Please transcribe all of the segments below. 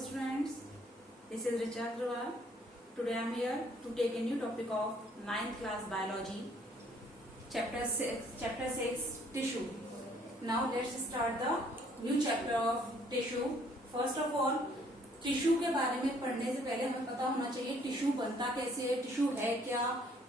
students, this is Richa Agrawal. Today I am here to take a new topic of 9th class biology, chapter 6 tissue. Now let's start the new chapter of tissue. First of all, tissue के बारे में पढ़ने से पहले हमें पता होना चाहिए टिश्यू बनता कैसे है, टिश्यू है क्या,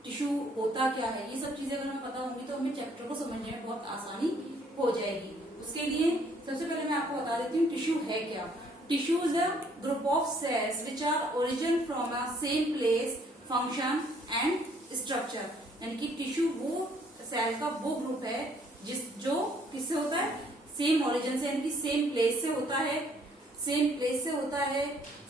टिश्यू होता क्या है। ये सब चीजें अगर हमें पता होंगी तो हमें चैप्टर को समझने में बहुत आसानी हो जाएगी। उसके लिए सबसे पहले मैं आपको बता देती हूँ टिश्यू है क्या। Tissue is a group of cells which are origin from a same place, function and structure. यानी कि टिश्यू वो सेल का वो ग्रुप है जो किससे होता है, सेम ओरिजिन से, यानी कि सेम प्लेस से होता है,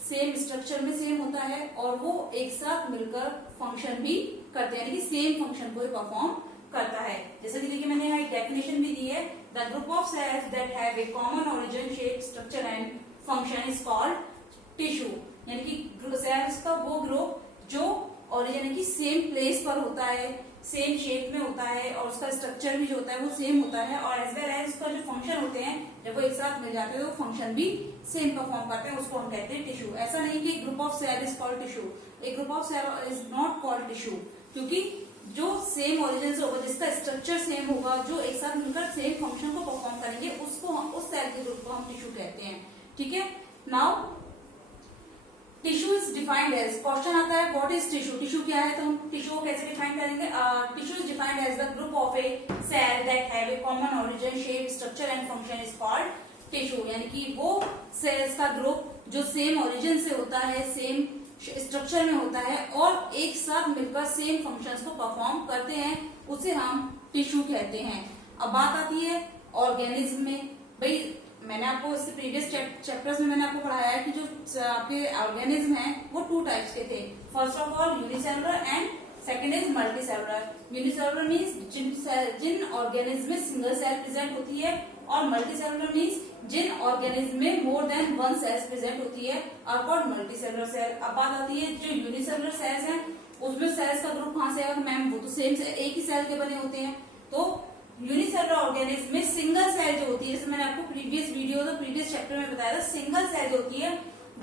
सेम स्ट्रक्चर में सेम होता है और वो एक साथ मिलकर फंक्शन भी करते हैं, यानी कि सेम फंक्शन को परफॉर्म करता है। जैसे कि देखिए मैंने यहाँ एक डेफिनेशन भी दी है, the group of cells that have a common origin, shape, structure and function is called tissue. यानी कि सेल्स का वो ग्रुप जो ओरिजिन है कि सेम प्लेस पर होता है, सेम शेप में होता है और उसका स्ट्रक्चर भी जो होता है वो सेम होता है और एज वेल एज उसका जो फंक्शन होते हैं जब वो एक साथ मिल जाते हैं तो फंक्शन भी सेम परफॉर्म करते हैं, उसको हम कहते हैं टिश्यू। ऐसा नहीं कि group of cell is called tissue, a group of cell is not called tissue, क्योंकि जो सेम ओरिजिन से होगा, जिसका स्ट्रक्चर सेम होगा, जो एक साथ मिलकर सेम फंक्शन को परफॉर्म करेंगे, उसको उस सेल के ग्रुप को हम टिश्यू कहते हैं। ठीक है। Now tissue is defined as, question आता है व्हाट इज टिश्यू, टिश्यू क्या है, तो हम टिश्यू को कैसे डिफाइन करेंगे। Tissue is defined as the group of a cell that have a common origin, shape, structure and function is called tissue. यानी कि वो सेल्स का ग्रुप जो सेम ओरिजिन से होता है, सेम स्ट्रक्चर में होता है और एक साथ मिलकर सेम फंक्शंस को परफॉर्म करते हैं, उसे हम टिश्यू कहते हैं। अब बात आती है ऑर्गेनिज्म में। भाई मैंने आपको इससे प्रीवियस चैप्टर्स में मैंने आपको पढ़ाया है कि जो आपके ऑर्गेनिज्म हैं वो 2 टाइप्स के थे। First of all unicellular and second is multicellular. Unicellular means जिन ऑर्गेनिज्म में सिंगल सेल प्रेजेंट होती है और मल्टीसेलुलर मीन्स जिन ऑर्गेनिज्म में मोर देन 1 सेल्स प्रेजेंट होती है और कॉल्ड मल्टीसेलुलर सेल। अब बात आती है जो यूनिसेलुलर सेल्स हैं उसमें सेल्स का ग्रुप कहाँ से आएगा, मैम वो तो सेम एक ही सेल के बने होते हैं। तो यूनिसेलुलर ऑर्गेनिज्म में सिंगल सेल जो होती है, जैसे मैंने आपको प्रीवियस वीडियो तो प्रीवियस चैप्टर में बताया था, सिंगल सेल जो होती है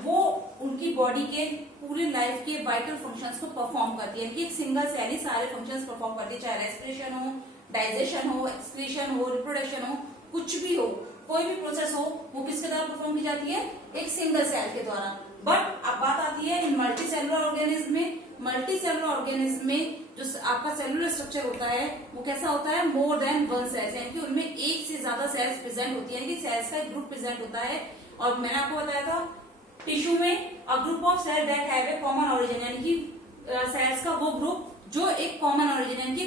वो उनकी बॉडी के पूरी लाइफ के वाइटल फंक्शंस को परफॉर्म करती है। कि एक सिंगल सेल ही सारे फंक्शंस परफॉर्म करती है, चाहे रेस्पिरेशन हो, डाइजेशन हो, एक्सक्रीशन हो, रिप्रोडक्शन हो, कुछ भी हो, कोई भी प्रोसेस हो, वो किसके द्वारा परफॉर्म की जाती है, एक सिंगल सेल के द्वारा। बट अब बात आती है इन मल्टीसेलुलर ऑर्गेनिज्म में। मल्टीसेलुलर ऑर्गेनिज्म में जो आपका सेलुलर स्ट्रक्चर होता है वो कैसा होता है, मोर देन 1 सेल्स, यानी कि उनमें एक से ज्यादा सेल्स प्रेजेंट होती है, यानी कि सेल्स का एक ग्रुप प्रेजेंट होता है। और मैंने आपको बताया था टिश्यू में a group of cell that have a common origin, यानी कि सेल्स का वो ग्रुप जो एक कॉमन ओरिजिन यानी कि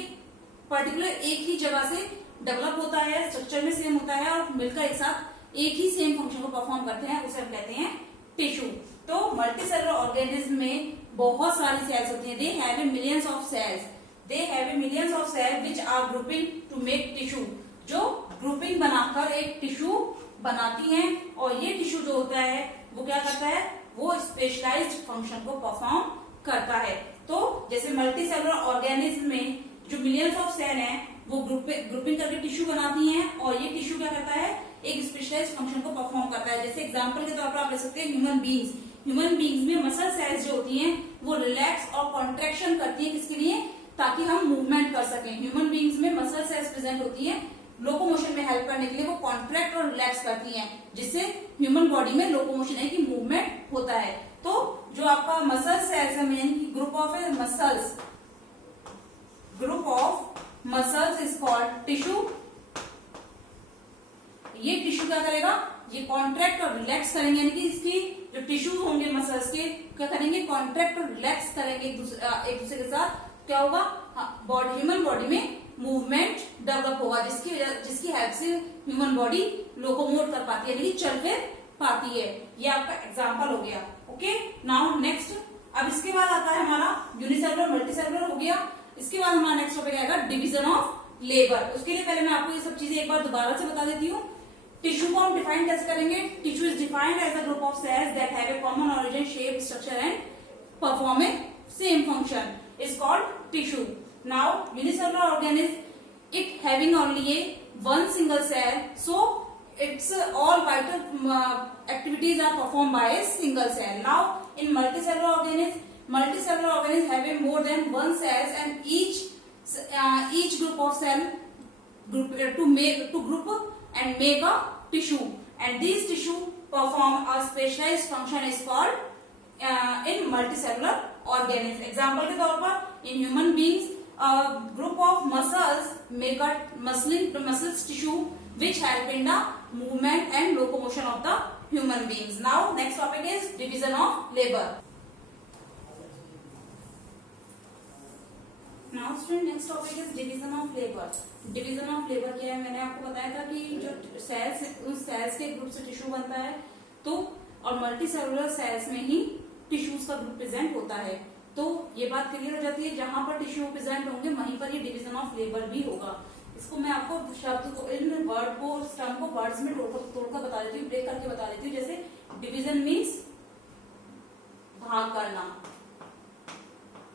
पर्टिकुलर एक ही जगह से डेवलप होता है, स्ट्रक्चर में सेम होता है और मिलकर एक साथ एक ही सेम फंक्शन को परफॉर्म करते हैं, उसे हम कहते हैं टिश्यू। तो मल्टीसेलुलर ऑर्गेनिज्म में बहुत सारी सेल्स होती हैं, they have a millions of cells, they have a millions of cells which are grouping to make tissue, जो ग्रुपिंग बनाकर एक टिश्यू बनाती हैं और ये टिश्यू जो होता है वो क्या करता है, वो स्पेशलाइज्ड फंक्शन को परफॉर्म करता है। तो जैसे मल्टीसेलुलर ऑर्गेनिज्म में जो मिलियंस ऑफ सेल हैं वो ग्रुपिंग करके टिश्यू बनाती हैं और ये टिश्यू क्या करता है, एक स्पेशलाइज्ड फंक्शन को परफॉर्म करता है। जैसे एग्जांपल के तौर पर आप ले सकते हैं ह्यूमन बीइंग्स। ह्यूमन बीइंग्स में मसल सेल्स जो होती हैं वो रिलैक्स और कॉन्ट्रैक्शन करती हैं, किसके लिए, ताकि हम मूवमेंट कर सकें। ह्यूमन बीइंग्स में मसल सेल्स प्रेजेंट होती हैं लोकोमोशन में हेल्प करने के लिए, वो कॉन्ट्रैक्ट और रिलैक्स करती हैं, जिससे ह्यूमन बॉडी में लोकोमोशन है कि मूवमेंट होता है। तो जो आपका मसल सेल्स है, यानी कि group of muscles is called tissue. ये टिश्यू क्या करेगा, ये कॉन्ट्रैक्ट और रिलैक्स करेंगे, यानी कि इसकी जो टिश्यूज होंगे मसल्स के क्या करेंगे, कॉन्ट्रैक्ट और रिलैक्स करेंगे एक दूसरे के साथ। क्या होगा, ह्यूमन बॉडी में मूवमेंट डेवलप होगा, जिसकी हेल्प से ह्यूमन बॉडी लोकोमोट कर पाती है, यानी कि चल फिर पाती है। ये आपका एग्जाम्पल हो गया। ओके, नाउ नेक्स्ट, अब इसके बाद आता है हमारा यूनिसेलुलर, मल्टीसेलुलर हो गया। इसके बाद हमारा नेक्स्ट टॉपिक आएगा डिवीजन ऑफ लेबर। उसके लिए पहले मैं आपको ये सब चीजें एक बार दोबारा से बता देती हूँ। टिश्यू को हम डिफाइन कैसे करेंगे, tissue is defined as a group of cells that have a common origin, shape, structure and perform a same function is called tissue. Now unicellular organism, it having only a one single cell, so its It's all vital activities are performed by a single cell. Now, in multicellular organisms have a more than one cells, and each group of cell to group and make a tissue, and these tissue perform a specialized function is called in multicellular organisms. Example के तौर पर in human beings a group of muscles make a muscles tissue which help in the movement and locomotion of the human beings. Now next topic is division of labor. Now student next topic is division of labor. Division of labour क्या है, मैंने आपको बताया था कि जो sales उन sales के ग्रुप से टिश्यू बनता है, तो और मल्टी सेलुलर सेल्स में ही टिश्यूज का ग्रुप प्रेजेंट होता है। तो ये बात क्लियर हो जाती है, जहां पर टिश्यू प्रेजेंट होंगे वहीं पर ये डिवीजन ऑफ लेबर भी होगा। इसको मैं आपको शब्द को इन वर्ड को टर्म को वर्ड्स में तोड़कर बता देती हूँ, ब्रेक करके बता देती हूँ। जैसे डिवीजन मीन्स भाग करना,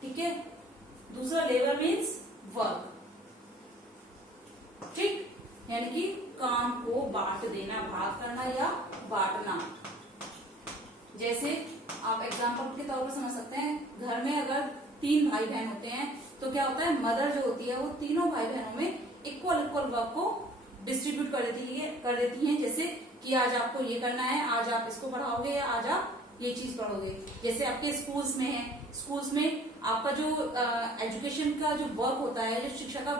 ठीक है। दूसरा लेबर मीन्स वर्क, ठीक, यानी कि काम को बांट देना, भाग करना या बांटना। जैसे आप एग्जांपल के तौर पर समझ सकते हैं, घर में अगर 3 भाई बहन होते हैं तो क्या होता है, मदर जो होती है वो तीनों भाई बहनों में इक्वल वर्क को डिस्ट्रीब्यूट कर देती है। जैसे कि आज आपको ये करना है, आज आप इसको पढ़ाओगे या आज आप ये चीज पढ़ोगे। जैसे आपके स्कूल्स में है, स्कूल्स में आपका जो एजुकेशन का जो वर्क होता है, जो शिक्षा का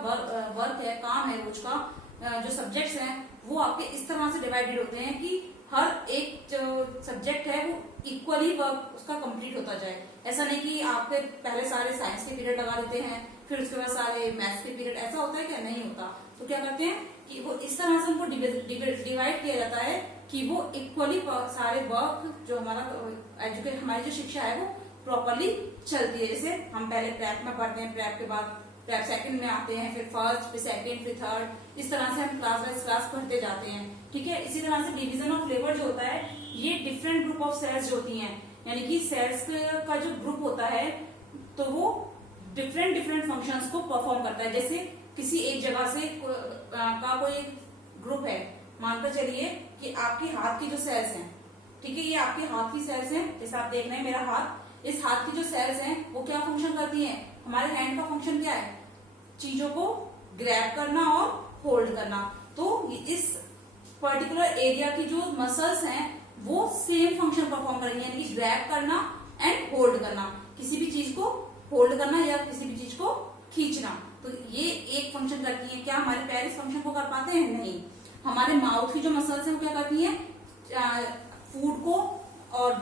वर्क है, काम है, रोज का जो सब्जेक्ट्स हैं, वो आपके इस तरह से डिवाइडेड होते हैं कि हर एक जो सब्जेक्ट है वो इक्वली वर्क उसका कंप्लीट होता जाए। ऐसा नहीं कि आपके पहले सारे साइंस के पीरियड लगा देते हैं, फिर उसके बाद सारे मैथ्स के पीरियड, ऐसा होता है क्या? नहीं होता। तो क्या करते हैं कि वो इस तरह से उनको डिवाइड किया जाता है कि वो इक्वली सारे वर्क जो हमारी जो शिक्षा है वो प्रॉपरली चलती है। जैसे हम पहले प्रेप में पढ़ते हैं, प्रेप के बाद प्रेप सेकंड में आते हैं, फिर फर्स्ट, फिर सेकंड, फिर थर्ड, इस तरह से हम क्लास वाइज क्लास पढ़ते जाते हैं, ठीक है। इसी तरह से डिवीजन ऑफ लेबर जो होता है, ये डिफरेंट ग्रुप ऑफ सेल्स जो होती हैं, यानी कि सेल्स का जो ग्रुप होता है तो वो डिफरेंट फंक्शंस को परफॉर्म करता है। जैसे किसी एक जगह से का कोई ग्रुप है, मानकर चलिए कि आपके हाथ की जो सेल्स हैं, ठीक है, ये आपके हाथ की सेल्स हैं। जैसे आप देख रहे हैं मेरा हाथ, इस हाथ की जो सेल्स हैं वो क्या फंक्शन करती हैं? हमारे हैंड का फंक्शन क्या है? चीजों को ग्रैब करना और होल्ड करना। तो इस पर्टिकुलर एरिया की जो मसल्स हैं वो सेम फंक्शन परफॉर्म करेंगे, यानी कि ग्रैब करना एंड होल्ड करना, किसी भी चीज को होल्ड करना या किसी भी चीज को खींचना। तो ये एक फंक्शन करती है। क्या हमारे पैर इस फंक्शन को कर पाते हैं? नहीं। हमारे माउथ की जो मसल्स हैं वो क्या करती हैं? फूड को और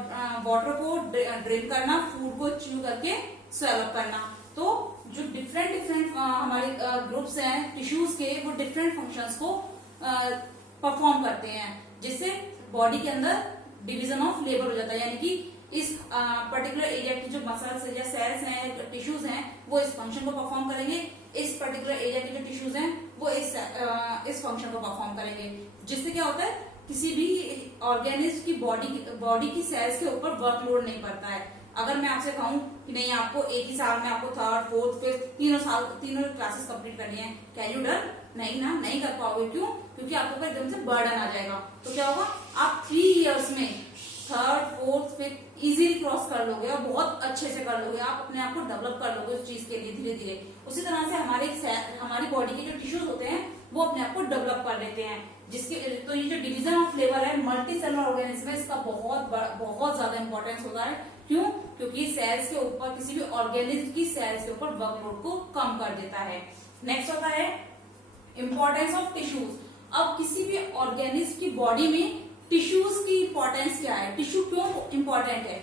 वाटर को ड्रिंक करना, फूड को च्यू करके स्वेलअप करना। तो जो डिफरेंट हमारे ग्रुप्स हैं टिश्यूज के, वो डिफरेंट फंक्शंस को परफॉर्म करते हैं, जिससे बॉडी के अंदर डिवीजन ऑफ लेबर हो जाता है। यानी कि इस पर्टिकुलर एरिया की जो मसल्स या सेल्स हैं, टिश्यूज हैं, वो इस फंक्शन को परफॉर्म करेंगे। इस पर्टिकुलर एरिया के जो टिश्यूज हैं वो इस फंक्शन को परफॉर्म करेंगे, जिससे क्या होता है, किसी भी ऑर्गेनिज्म की बॉडी की सेल्स के ऊपर वर्कलोड नहीं पड़ता है। अगर मैं आपसे कहूं कि नहीं, आपको एक ही साल में आपको थर्ड, फोर्थ, फिफ्थ, तीनों क्लासेस कंप्लीट करनी है, कैन यू डन? नहीं ना, नहीं कर पाओगे। क्यों? क्योंकि आपके ऊपर एकदम से बर्डन आ जाएगा। तो क्या होगा, आप 3 इयर्स में third, fourth, fifth easily cross कर लोगे और बहुत अच्छे से कर लोगे। आप अपने आप को डेवलप कर लोगे उस चीज के लिए धीरे धीरे। उसी तरह से हमारी बॉडी के जो टिश्यूज होते हैं वो अपने आप को डेवलप कर लेते हैं, जिसके तो ये जो डिवीजन ऑफ लेबर है मल्टी सेलुलर ऑर्गेनिज्म में, इसका बहुत ज्यादा इंपॉर्टेंस होता है। क्यों? क्योंकि सेल्स के ऊपर, किसी भी ऑर्गेनिज्म की सेल्स के ऊपर वर्कलोड को कम कर देता है। नेक्स्ट होता है इंपॉर्टेंस ऑफ टिश्यूज। अब किसी भी ऑर्गेनिज्म की बॉडी में टिश्यूज की इंपॉर्टेंस क्या है? टिश्यू क्यों इंपॉर्टेंट है?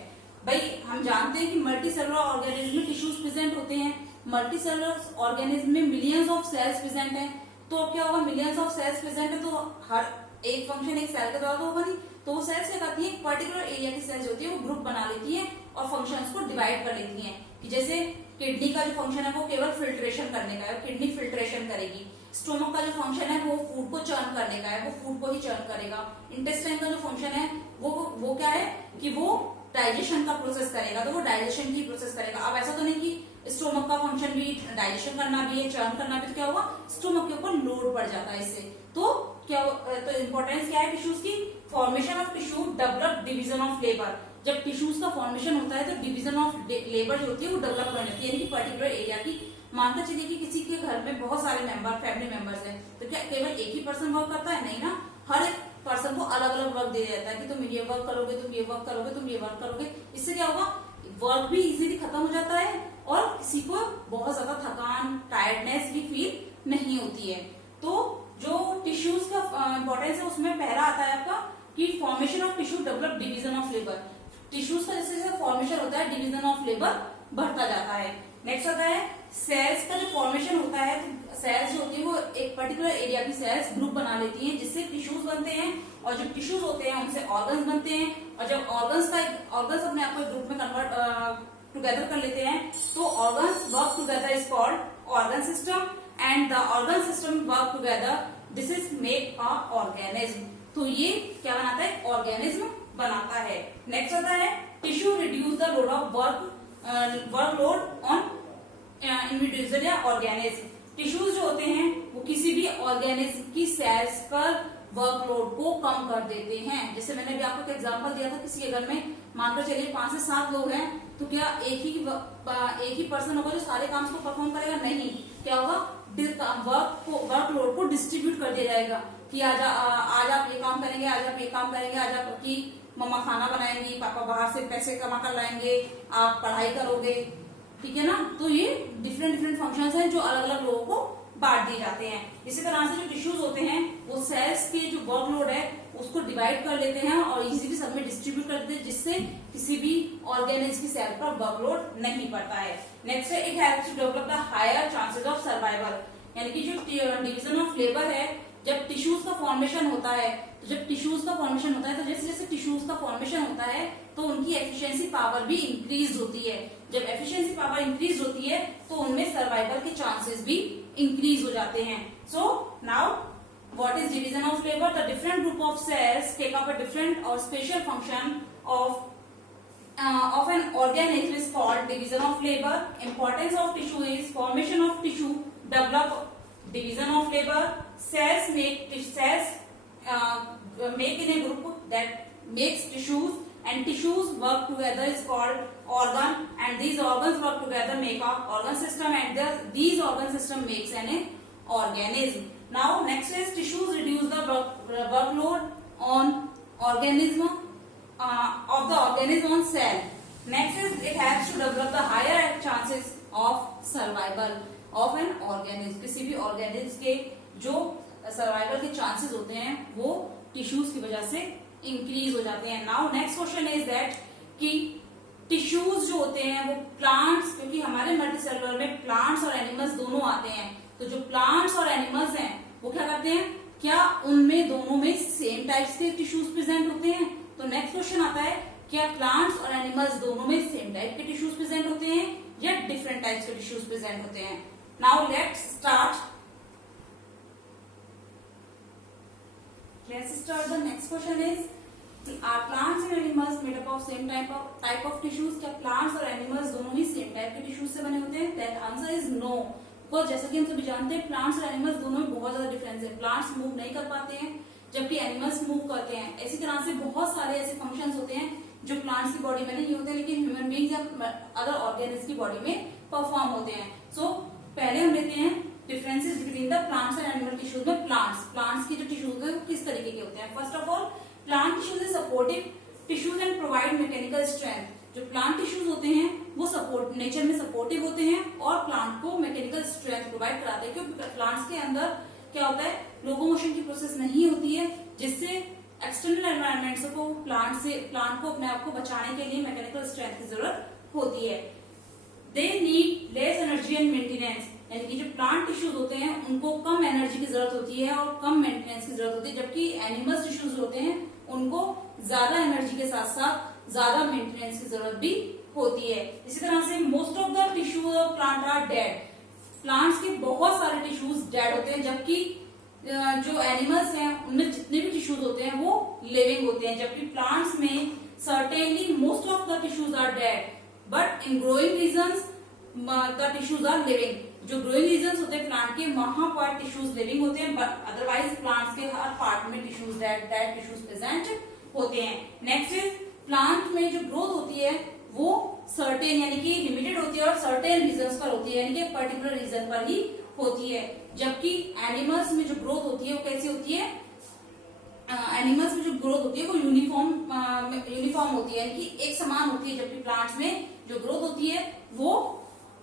भाई हम जानते हैं कि मल्टी सेलुलर ऑर्गेनिज्म में टिश्यूज प्रेजेंट होते हैं। मल्टी सेलुलर ऑर्गेनिज्म में मिलियंस ऑफ सेल्स प्रेजेंट हैं। तो क्या होगा, मिलियंस ऑफ सेल्स प्रेजेंट है तो हर एक फंक्शन एक सेल के द्वारा तो होगा नहीं। तो वो सेल्स क्या करती है, पर्टिकुलर एरिया की सेल्स होती है वो ग्रुप बना लेती है और फंक्शंस को डिवाइड कर लेती हैं। कि जैसे किडनी का जो फंक्शन है वो केवल फिल्ट्रेशन करने का है, किडनी फिल्ट्रेशन करेगी। स्टोमक का जो फंक्शन है वो फूड को चर्न करने का है, वो फूड को ही चर्न करेगा। इंटेस्टाइन का जो फंक्शन है वो क्या है कि वो डाइजेशन का प्रोसेस करेगा तो वो डाइजेशन की प्रोसेस करेगा। अब ऐसा तो नहीं कि स्टोमक का फंक्शन भी डाइजेशन करना भी है, चर्न करना भी, तो क्या होगा, स्टोमक के ऊपर लोड पड़ जाता है इससे। तो क्या, तो इंपॉर्टेंस क्या है टिश्यूज की, formation of tissue develop division of labour. जब टिश्यूज का फॉर्मेशन होता है तो डिवीजन ऑफ लेबर जो होती है वो डेवलप होने लगती है, यानी कि पर्टिकुलर एरिया की। मानकर चलिए कि किसी के घर में बहुत सारे मेंबर, फैमिली मेंबर्स हैं, तो क्या केवल एक ही पर्सन वर्क करता है, नहीं ना, हर एक पर्सन को अलग अलग वर्क दे देता है कि तुम ये वर्क करोगे, तुम ये वर्क करोगे, तुम ये वर्क करोगे। इससे क्या होगा, वर्क भी इजीली खत्म हो जाता है और किसी को बहुत ज्यादा थकान, टायर्डनेस भी फील नहीं होती है। तो जो टिश्यूज का इंपॉर्टेंस है उसमें पहला आता है आपका कि formation of tissue develop division of labour. Tissues का जैसे जैसे फॉर्मेशन होता है डिवीजन ऑफ लेबर बढ़ता जाता है। नेक्स्ट आता है सेल्स का जो फॉर्मेशन होता है, तो सेल्स जो होती है वो एक पर्टिकुलर एरिया की सेल्स ग्रुप बना लेती हैं जिससे टिश्यूज बनते हैं, और जो टिश्यूज होते हैं उनसे ऑर्गन्स बनते हैं, और जब ऑर्गन्स अपने आप को ग्रुप में कन्वर्ट टुगेदर कर लेते हैं तो organs work together is called organ system, and the organ system work together, this is make a organism. तो ये क्या बनाता है, ऑर्गेनिज्म बनाता है। नेक्स्ट आता है tissue reduce the load of workload on individual या ऑर्गेनिज्म। टिश्यूज जो होते हैं वो किसी भी ऑर्गेनिज्म की सेल्स पर वर्कलोड को कम कर देते हैं। जैसे मैंने भी आपको एक एग्जांपल दिया था, किसी के घर में मानकर चलिए 5 से 7 लोग हैं, तो क्या एक ही पर्सन होगा जो सारे काम को परफॉर्म करेगा, नहीं, क्या होगा, वर्कलोड को डिस्ट्रीब्यूट कर दिया जाएगा कि आज आप ये काम करेंगे, आज आप ये काम करेंगे, आज आपकी मम्मा खाना बनाएंगी, पापा बाहर से पैसे कमा कर लाएंगे, आप पढ़ाई करोगे, ठीक है ना। तो ये डिफरेंट फंक्शंस हैं जो अलग अलग लोगों को बांट दिए जाते हैं। इसी तरह से जो टिश्यूज होते हैं वो सेल्स के जो वर्कलोड है उसको डिवाइड कर लेते हैं और इजीली सब में डिस्ट्रीब्यूट कर देते हैं, जिससे किसी भी ऑर्गेनिज्म की सेल पर वर्कलोड नहीं पड़ता है। नेक्स्ट है it helps to develop the higher chances of survival, यानी कि जो डिवीजन ऑफ लेबर है, जब टिश्यूज का फॉर्मेशन होता है, तो जब टिश्यूज का फॉर्मेशन होता है तो जैसे जैसे टिश्यूज का फॉर्मेशन होता है तो उनकी एफिशिएंसी पावर भी इंक्रीज होती है। जब एफिशिएंसी पावर इंक्रीज होती है तो उनमें सर्वाइवल के चांसेस भी इंक्रीज हो जाते हैं। So now what is division of labour, the different group of cells take up a different or special function of an organism is called division of labor. Importance of tissue is formation of tissue develop division of labor. Cells make in a group that makes tissues, and tissues work together is called organ, and these organs work together make a organ system, and these organ system makes an organism. Now next is tissues reduce the workload on organism of the organism on cell. Next is it helps to develop the higher chances of survival of an organism. किसी भी organism के जो survival के chances होते हैं वो tissues की वजह से इंक्रीज हो जाते हैं। Now next question is that कि टिश्यूज जो होते हैं वो प्लांट्स, क्योंकि हमारे मल्टीसेलुलर में प्लांट्स और एनिमल्स दोनों आते हैं, तो जो प्लांट्स और एनिमल्स हैं वो क्या करते हैं, क्या उनमें दोनों में सेम टाइप्स के टिश्यूज प्रेजेंट होते हैं। तो नेक्स्ट क्वेश्चन आता है क्या प्लांट्स और एनिमल्स दोनों में सेम टाइप के टिश्यूज प्रेजेंट होते हैं या डिफरेंट टाइप्स के टिश्यूज प्रेजेंट होते हैं। Now let's start the next question is are plants and animals made up of same type of tissues, क्या प्लांट्स और एनिमल्स दोनों ही सेम टाइप के टिश्यूज से बने होते हैं। That answer is no, because जैसा कि हम सभी जानते हैं प्लांट्स और एनिमल्स दोनों में बहुत ज्यादा डिफरेंस है। प्लांट्स मूव नहीं कर पाते हैं जबकि एनिमल्स मूव करते हैं। इसी तरह से बहुत सारे ऐसे फंक्शंस होते हैं जो प्लांट्स की बॉडी में नहीं होते लेकिन ह्यूमन बीइंग्स या अदर ऑर्गेनिज्म की बॉडी में परफॉर्म होते हैं। सो पहले हम लेते हैं differences between the plants and animal tissues में। प्लांट्स की जो टिश्यूज है किस तरीके के होते हैं। First of all plant tissues is supportive tissues and provide mechanical strength. जो प्लांट टिश्यूज होते हैं वो नेचर में सपोर्टिव होते हैं और प्लांट को मैकेनिकल स्ट्रेंथ प्रोवाइड कराते हैं, क्योंकि प्लांट्स के अंदर क्या होता है, लोकोमोशन की प्रोसेस नहीं होती है, जिससे एक्सटर्नल एनवायरमेंट को प्लांट को अपने आप को बचाने के लिए मैकेनिकल स्ट्रेंथ की जरूरत होती है। They need less energy and maintenance, यानी कि जो प्लांट टिश्यूज होते हैं उनको कम एनर्जी की जरूरत होती है और कम मेंटेनेंस की जरूरत होती है, जबकि एनिमल्स टिश्यूज होते हैं उनको ज्यादा एनर्जी के साथ साथ ज्यादा मेंटेनेंस की जरूरत भी होती है। इसी तरह से most of the tissues of plant are dead. Plants के बहुत सारे टिश्यूज डेड होते हैं, जबकि जो एनिमल्स हैं उनमें जितने भी टिश्यूज होते हैं वो लिविंग होते हैं। जबकि प्लांट्स में certainly most of the tissues are dead, but in growing regions the tissues are living. जो ग्रोइंग रीजन्स होते हैं प्लांट के, वहां पर टिश्यूज लिविंग होते हैं, बट अदरवाइज प्लांट्स के हर पार्ट में टिश्यूज डेड टिश्यूज प्रेजेंट होते हैं. नेक्स्ट इज प्लांट में जो ग्रोथ होती है वो सर्टेन यानी कि लिमिटेड होती है और सर्टेन रीजन्स पर होती है, यानी कि पर्टिकुलर रीजन पर ही होती है. जबकि एनिमल्स में जो ग्रोथ होती है वो कैसी होती है, एनिमल्स में जो ग्रोथ होती है वो यूनिफॉर्म होती है, यानी कि एक समान होती है. जबकि प्लांट्स में जो ग्रोथ होती है वो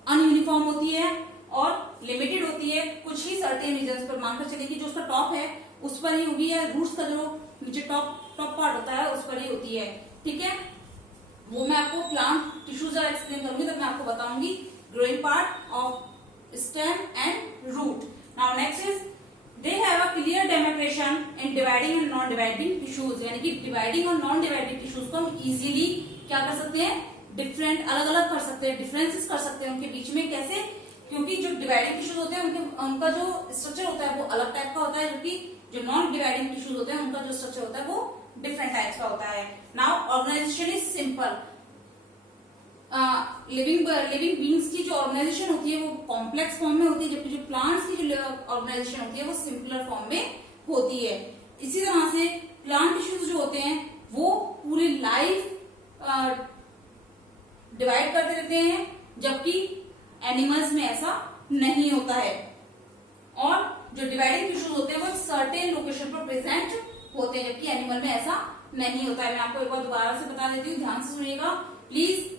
अनयूनिफॉर्म होती है और लिमिटेड होती है. कुछ ही सर्टेन रीजन्स पर, मानकर चलिए कि जो उसका टॉप है उस पर ही होगी, या रूट्स का जो नीचे टॉप पार्ट होता है उस पर ही होती है. ठीक है, वो मैं आपको प्लांट टिश्यूज एक्सप्लेन करूंगी तब मैं आपको बताऊंगी growing part of stem and root. Now next is they have a clear demarcation in dividing and non dividing tissues, यानी कि डिवाइडिंग और नॉन डिवाइडिंग टिश्यूज को हम इजीली क्या कर सकते हैं, डिफरेंट अलग अलग कर सकते हैं, डिफरेंसेस कर सकते हैं उनके बीच में. कैसे, क्योंकि जो डिवाइडिंग टिश्यूज होते हैं उनका जो स्ट्रक्चर होता है वो अलग टाइप का होता है, जबकि जो नॉन डिवाइडिंग टिश्यूज होते हैं उनका जो स्ट्रक्चर होता है वो डिफरेंट टाइप्स का होता है. Now organization is simple. Living beings की जो ऑर्गेनाइजेशन होती है वो कॉम्प्लेक्स फॉर्म में होती है, जबकि जो प्लांट्स की जो ऑर्गेनाइजेशन होती है वो सिंपलर फॉर्म में होती है. इसी तरह से प्लांट टिश्यूज जो होते हैं वो पूरी लाइफ डिवाइड करते रहते हैं, जबकि एनिमल्स में ऐसा नहीं होता है. और जो डिवाइडिंग टिश्यूज होते हैं वो सर्टेन लोकेशन पर प्रेजेंट होते हैं, जबकि एनिमल में ऐसा नहीं होता है. मैं आपको एक बार दोबारा से बता देती हूँ, ध्यान से सुनिएगा please.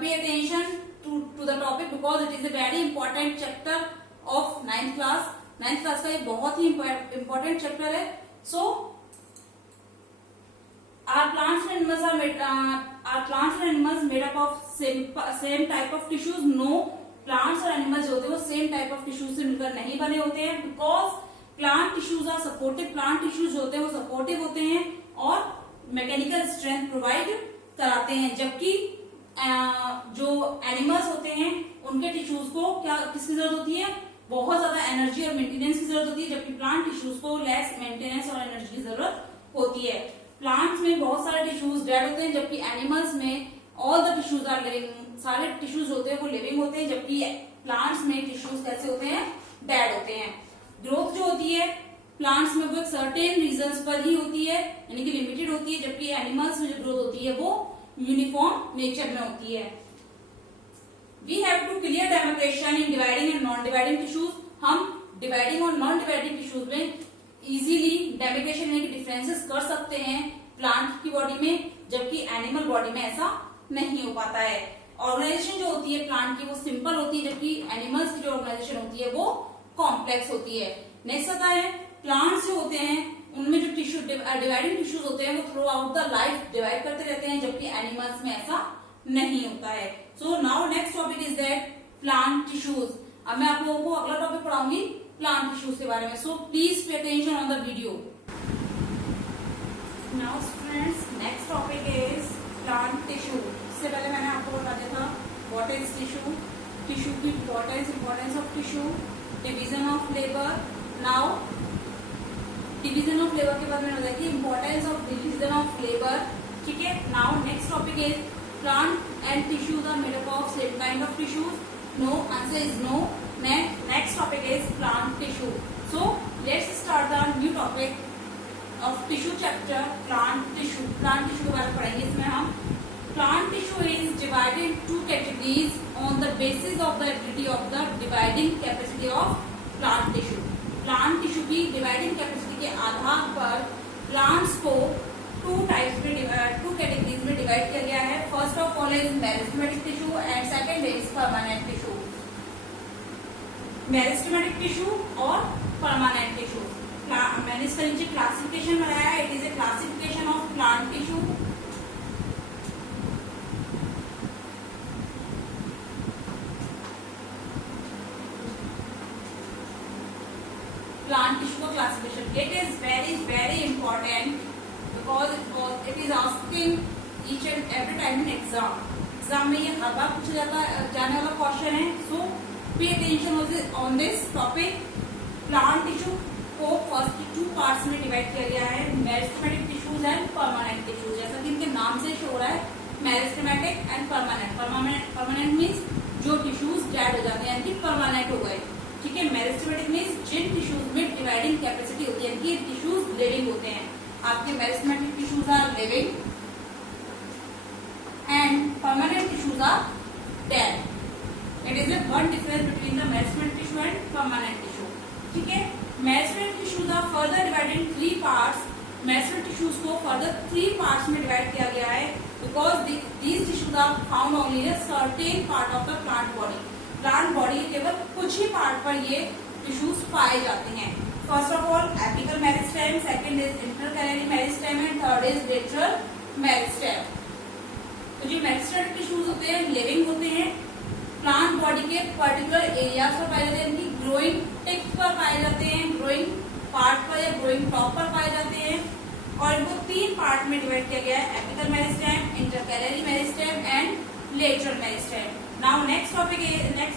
Pay attention to the topic because it is a very important chapter of 9th class. 9th class का ये बहुत ही इंपॉर्टेंट चैप्टर है. सो our plants and animals made up of same type of tissues. No, plants और animals जो होते हैं वो same type of tissues से मिलकर नहीं बने होते हैं, because plant tissues are supportive. plant tissues जो होते हैं वो supportive होते हैं और mechanical strength provide कराते हैं, जबकि जो animals होते हैं उनके tissues को किसकी जरूरत होती है, बहुत ज्यादा एनर्जी और मेंटेनेंस की जरूरत होती है, जबकि प्लांट टिश्यूज को लेस मेंटेनेंस और एनर्जी की जरूरत होती है. प्लांट्स में बहुत सारे टिश्यूज डेड होते हैं, जबकि एनिमल्स में all the tissues are living. सारे टिश्यूज होते हैं वो लिविंग होते हैं, जबकि प्लांट्स में टिश्यूज कैसे होते हैं, डेड होते हैं. ग्रोथ जो होती है प्लांट्स में वो एक सर्टेन रीजन्स पर ही होती है, यानी कि लिमिटेड होती है, जबकि एनिमल्स में जो ग्रोथ होती है वो यूनिफॉर्म नेचर में होती है. We have to clear demarcation in dividing and non dividing tissues. हम डिवाइडिंग और नॉन डिवाइडिंग टिश्यूज में इजीली डेमार्केशन यानी कि डिफरेंसेस कर सकते हैं प्लांट की बॉडी में, जबकि एनिमल बॉडी में ऐसा नहीं हो पाता है. ऑर्गेनाइजेशन जो होती है प्लांट की वो सिंपल होती है, जबकि एनिमल्स की जो ऑर्गेनाइजेशन होती है वो कॉम्प्लेक्स होती है. नेक्स्ट आता है प्लांट्स जो होते हैं उनमें जो टिश्यू डिवाइडिंग टिश्यूज होते हैं वो through out the life divide करते रहते हैं, जबकि एनिमल्स में ऐसा नहीं होता है. So now next topic is that plant tissues. अब मैं आप लोगों को अगला टॉपिक पढ़ाऊंगी प्लांट टिश्यूज के बारे में. So please pay attention on the video. Now students next topic is plant tissue. इससे पहले मैंने आपको बता दिया था व्हाट इज टिश्यू, टिश्यू की importance of tissue, division of labour. Now division of labour के बाद मैंने बताया कि importance of division of labour. ठीक है, now next topic is plant and tissues are made up of same kind of tissues. No, answer is no. Next topic is plant tissue. So let's start the new topic of tissue chapter, plant tissue. Plant tissue के बारे में पढ़ेंगे. इसमें हम plant tissue is divided in two categories on the basis of the ability of the dividing capacity of plant tissue. Plant tissue की dividing capacity के आधार पर plants को two categories में divide किया गया है. First of all is meristematic tissue and second is permanent tissue. Meristematic tissue और permanent tissue. मैंने इसका नीचे क्लासिफिकेशन बनाया है. It is a classification of plant tissue. Plant tissue का classification it is very important because it is asking each and every time in exam में ये हर बार पूछा जाने वाला क्वेश्चन है. So pay attention on this topic. Plant tissue को first 2 parts में divide किया गया है, meristematic tissues and permanent tissues. जैसा कि इनके नाम से meristematic and permanent. Permanent means जो टिश्यूज डेड हो जाते हैं यानी कि परमानेंट हो गए, ठीक है। मेरिस्टेमेटिक मीन्स जिन टिश्यूज में डिवाइडिंग कैपेसिटी होती है, यानी कि टिश्यूज लिविंग होते हैं। आपके meristematic tissues are living and permanent tissues are dead. It is one difference between the meristematic tissue and permanent tissue, ठीक है। Meristematic tissues are further divided in 3 parts. Meristematic tissues को further 3 parts में divide किया गया है because these tissues are found only in certain part of the plant body. Plant body के केवल कुछ ही पार्ट पर ये टिश्यूज पाए जाते हैं। First of all apical meristem, second is intercalary meristem and third is lateral meristem. तो जो मेरिस्टेमेटिक टिश्यूज होते हैं लिविंग होते हैं, प्लांट बॉडी के पर्टिकुलर एरियाज पर पाए जाते हैं, ग्रोइंग टिप्स पर पाए जाते हैं, ग्रोइंग पार्ट पर या ग्रोइंग टॉप पर पाए जाते हैं और इनको 3 पार्ट में डिवाइड किया गया है, apical meristem, intercalary meristem and lateral meristem. Now next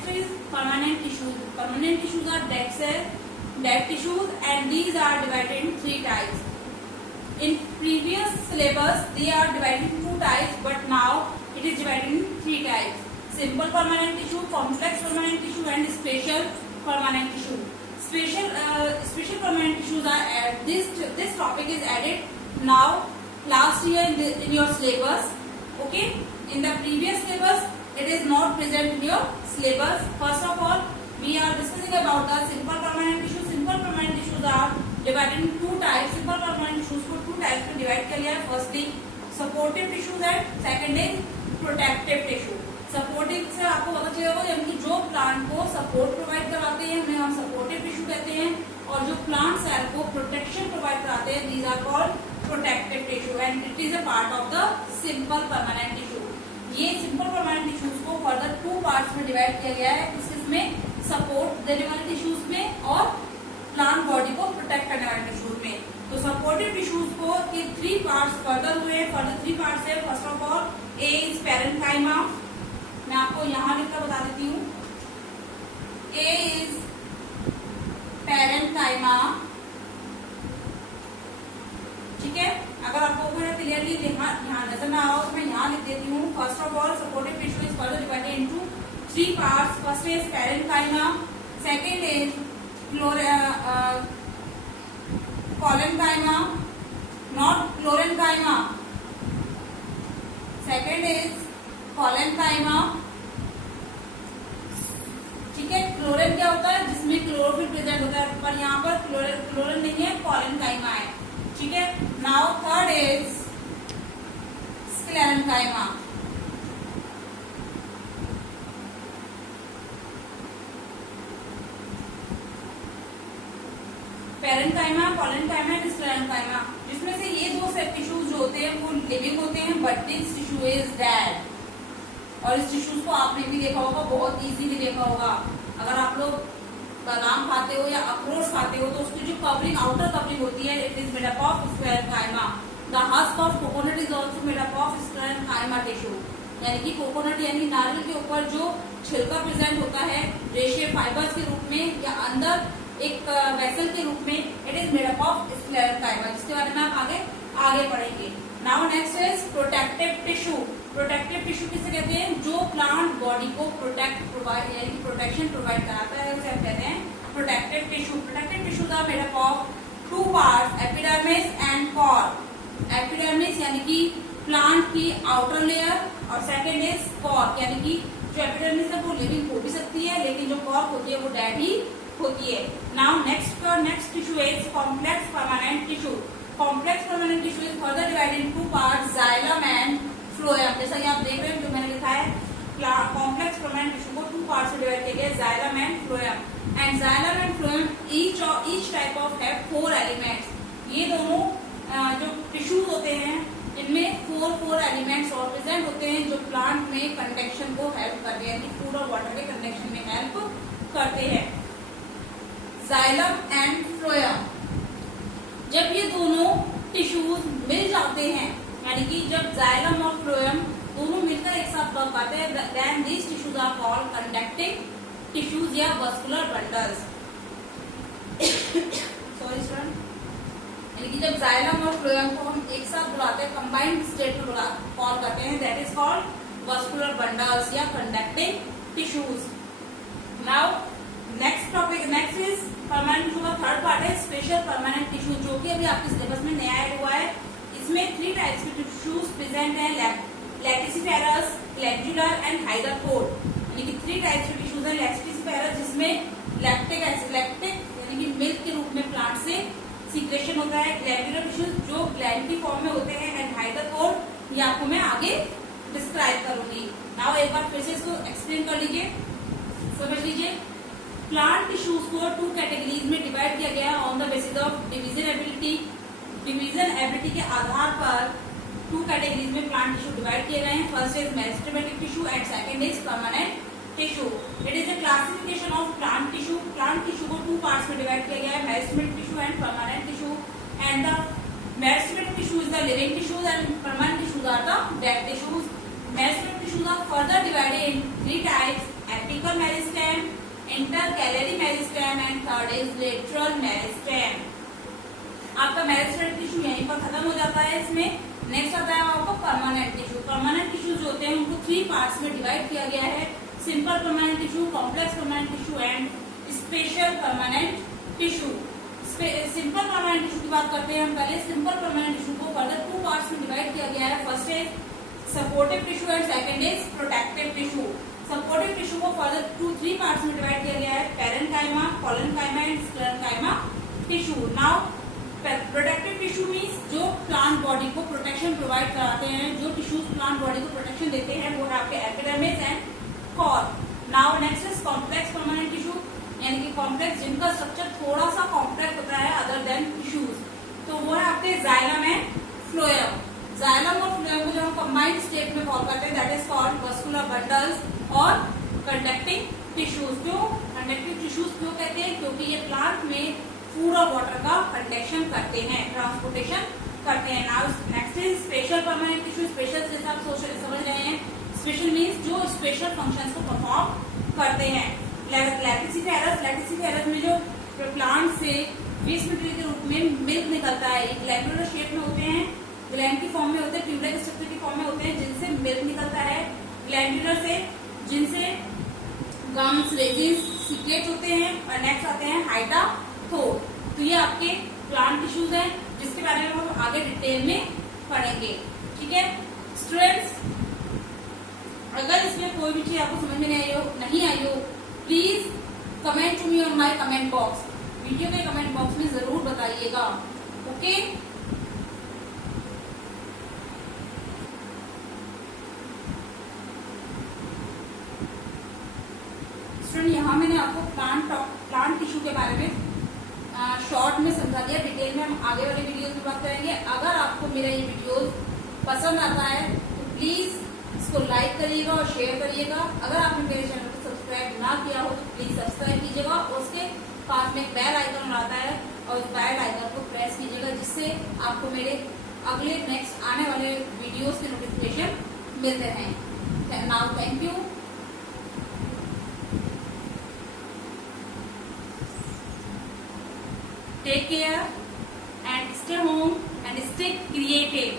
is permanent tissues. Permanent tissues are dead cells, dead tissues and these are divided in 3 types. In previous syllabus they are divided in 2 types but now it is divided in 3 types. Simple permanent tissue, complex permanent tissue and special permanent tissue. Special permanent tissues are this topic is added now last year in your syllabus. Okay, in the previous syllabus it is not present in your syllabus. First of all we are discussing about the simple permanent tissue. Simple permanent tissues are divided in 2 types. Simple permanent tissues को 2 types में divide किया गया है. Firstly supportive tissues and second is protective tissue. Supportive से आपको पता चलेगा यानी कि जो प्लांट को सपोर्ट प्रोवाइड कराते हैं उन्हें हम सपोर्टिव टिश्यू कहते हैं और जो प्लांट सेल को प्रोटेक्शन प्रोवाइड कराते हैं these are called protective tissue and it is a part of the simple permanent tissue. ये सिंपल परमानेंट टिश्यूज को फर्दर 2 पार्ट्स में डिवाइड किया गया है, इसमें सपोर्ट देने वाले टिश्यूज में और प्लांट बॉडी को प्रोटेक्ट करने वाले टिश्यूज में। तो सपोर्टिव टिश्यूज को के 3 पार्ट्स फर्दर हुए, फर्दर 3 पार्ट्स है। First of all A is parenchyma, मैं आपको यहाँ लिखकर बता देती हूँ। ए इज पैरेन्काइमा, ठीक है। अगर आपको क्लियरली यहाँ नजर ना आओ तो मैं यहाँ लिख देती हूँ। First of all supportive tissue is further divided into 3 parts. First is parenchyma, second is collenchyma, not chlorenchyma. Second is collenchyma, ठीक है। क्लोरेन क्या होता है जिसमें क्लोरोफिल प्रेजेंट होता है, पर यहाँ पर क्लोरेन नहीं है, collenchyma है, ठीक है। Now third is sclerenchyma. Parenchyma, collenchyma and sclerenchyma, जिसमें से ये 2 सेट टिश्यूज जो होते हैं वो लिविंग होते हैं but this tissue is dead. और इस टिश्यूज को आपने भी देखा होगा, बहुत इजीली देखा होगा। अगर आप लोग बादाम खाते हो या अखरोट खाते हो तो उसकी जो कवरिंग आउटर कवरिंग होती है it is made up of sclerenchyma. The husk of coconut is also made up of sclerenchyma tissue, यानी कि कोकोनट यानी नारियल के ऊपर जो छिलका प्रेजेंट होता है रेशे फाइबर्स के रूप में या अंदर एक वेसल के रूप में, it is made up of sclerenchyma, जिसके बारे में आप आगे पढ़ेंगे। Now next is protective tissue. Protective tissue किसे कहते हैं? जो प्लांट बॉडी को प्रोटेक्शन प्रोवाइड कराता है उसे हम कहते हैं protective tissue. Protective tissues are made up of 2 parts, epidermis and cork. Epidermis यानी कि प्लांट की आउटर लेयर और सेकेंड इज कोर, यानी कि जो एपिडर्मिस है वो लिविंग हो भी सकती है लेकिन जो कोर होती है वो डेड ही होती है। Now next tissue is complex permanent tissue. Complex permanent tissue is further divided in 2 parts, xylem and phloem. जैसा कि आप देख रहे हैं जो मैंने लिखा है, कॉम्प्लेक्स परमानेंट टिश्यू को 2 पार्ट्स में डिवाइड किया गया, xylem and phloem. And xylem and phloem each type of have 4 elements. ये दोनों जो टिश्यूज होते हैं इनमें 4 एलिमेंट्स और प्रेजेंट होते हैं जो प्लांट में कंडक्शन को हेल्प करते हैं, यानी फूड और वाटर के कंडक्शन में हेल्प करते हैं। जाइलम एंड फ्लोएम, जब ये दोनों टिश्यूज मिल जाते हैं, यानी कि जब जाइलम और फ्लोएम दोनों मिलकर एक साथ वर्क करते हैं, then these tissues are called conducting tissues या वस्कुलर बंडल्स। सॉरी स्टूडेंट, यानी कि जब जाइलम और फ्लोएम को हम एक साथ बुलाते हैं, कंबाइंड स्टेट में कॉल करते हैं, that is called vascular bundles या conducting tissues. Now next is permanent tissue का थर्ड पार्ट है स्पेशल परमानेंट टिश्यू, जो कि अभी आपके सिलेबस में नया ऐड हुआ है। इसमें 3 टाइप्स के टिश्यूज प्रेजेंट हैं, लैक्टिसिफेरस, ग्लैंडुलर एंड हाइड्रोपोड। यानी कि 3 टाइप्स के टिश्यूज हैं। लैक्टिसिफेरस जिसमें लैक्टिक यानी कि मिल्क के रूप में प्लांट से सीक्रेशन होता है। ग्लैंडुलर टिश्यूज जो ग्लैंड की फॉर्म में होते हैं, एंड हाइड्रोपोड ये आपको मैं आगे डिस्क्राइब करूंगी। नाउ एक बार फिर से इसको एक्सप्लेन कर लीजिए, समझ लीजिए। प्लांट टिश्यूज को 2 कैटेगरीज में डिवाइड किया गया है on the basis of division ability. Division ability के आधार पर 2 कैटेगरीज में प्लांट टिश्यू डिवाइड किए गए हैं। First is meristematic tissue and second is permanent tissue. It is a classification of plant tissue. Plant tissue को 2 पार्ट्स में divide किया गया है, meristematic tissue and permanent tissue. And the meristematic tissue is the living tissues and permanent tissues are the dead tissues. Meristematic tissues are further divided in 3 types, apical meristem, intercalary meristem and third is lateral meristem. आपका meristematic tissue यहीं पर खत्म हो जाता है। इसमें next आता है आपको परमानेंट टिश्यू। परमानेंट टिश्यू जो होते हैं उनको 3 पार्ट्स में डिवाइड किया गया है, simple permanent tissue, complex permanent tissue and special permanent tissue. Simple permanent tissue की बात करते हैं हम पहले। सिंपल परमानेंट टिश्यू को फर्दर 2 पार्ट्स में डिवाइड किया गया है। First is supportive tissue and second is protective tissue. Supportive tissue को फर्दर 3 पार्ट्स में डिवाइड किया गया है, parenchyma, collenchyma and sclerenchyma tissue. Now protective tissue means जो प्लांट बॉडी को प्रोटेक्शन प्रोवाइड कराते हैं, जो टिश्यूज प्लांट बॉडी को प्रोटेक्शन देते हैं, वो है आपके epidermis and core. Now next is complex permanent tissue, यानी कि कॉम्प्लेक्स जिनका स्ट्रक्चर थोड़ा सा कॉम्प्लेक्स होता है अदर देन टिश्यूज, तो वो है आपके जाइलम एंड फ्लोएम। जाइलम और फ्लोएम को जब हम कंबाइंड स्टेट में कॉल करते हैं, that is called vascular bundles और कंडक्टिंग टिश्यूज। क्यों कंडक्टिंग टिश्यूज क्यों कहते हैं? क्योंकि ये प्लांट में फूड और वाटर का कंडक्शन करते हैं, ट्रांसपोर्टेशन करते हैं। Now next is special permanent tissue. Special जैसे आप समझ रहे हैं, स्पेशल मीन्स जो स्पेशल फंक्शंस को परफॉर्म करते हैं। लैक्टिसिफेरस में जो प्लांट से वेस्ट मटेरियल के रूप में मिल्क निकलता है, ग्लैंडुलर शेप में होते हैं, ग्लैंड की फॉर्म में होते हैं, ट्यूबलाइक स्ट्रक्चर की फॉर्म में होते हैं, जिनसे मिल्क निकलता है। ग्लैंडुलर से जिनसे गम्स, रेजिन्स सीक्रेट होते हैं। और नेक्स्ट आते हैं हाइड्रोपोड। तो ये आपके प्लांट टिश्यूज हैं, जिसके बारे में हम आगे डिटेल में पढ़ेंगे। ठीक है स्टूडेंट्स, अगर इसमें कोई भी चीज आपको समझ में नहीं आई हो please comment to me on my comment box. Video के कमेंट बॉक्स में जरूर बताइएगा। ओके स्टूडेंट, यहाँ मैंने आपको प्लांट टिश्यू के बारे में शॉर्ट में समझा दिया। डिटेल में हम आगे वाले वीडियोस में बात करेंगे। अगर आपको मेरा ये वीडियोस पसंद आता है तो प्लीज इसको लाइक करिएगा और शेयर करिएगा। अगर आपने मेरे चैनल को सब्सक्राइब ना किया हो तो प्लीज सब्सक्राइब कीजिएगा। उसके पास में एक बेल आइकन आता है और उस बेल आइकन को प्रेस कीजिएगा, जिससे आपको मेरे अगले नेक्स्ट आने वाले वीडियोस के नोटिफिकेशन मिलते हैं। Now thank you. Take care and stay home and stay creative.